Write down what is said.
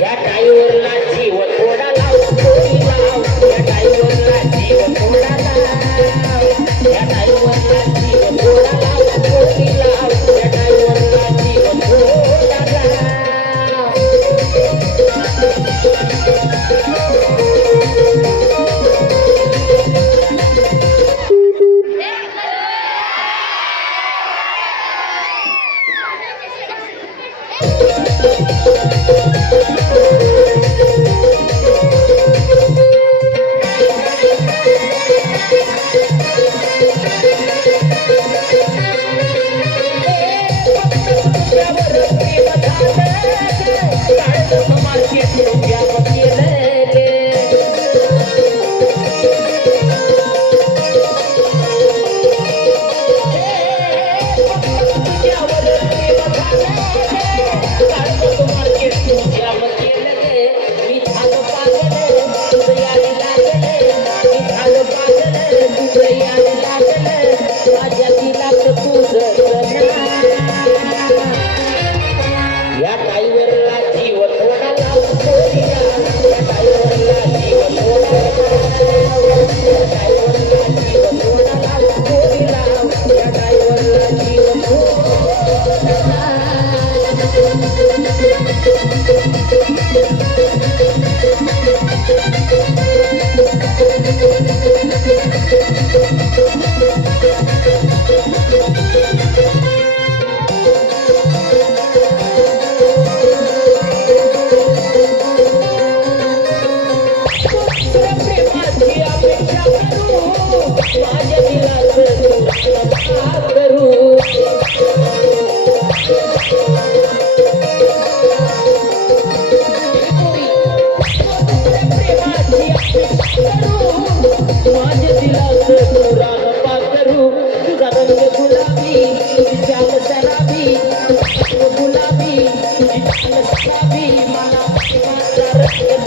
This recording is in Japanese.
या टाईवरला ハハハハ!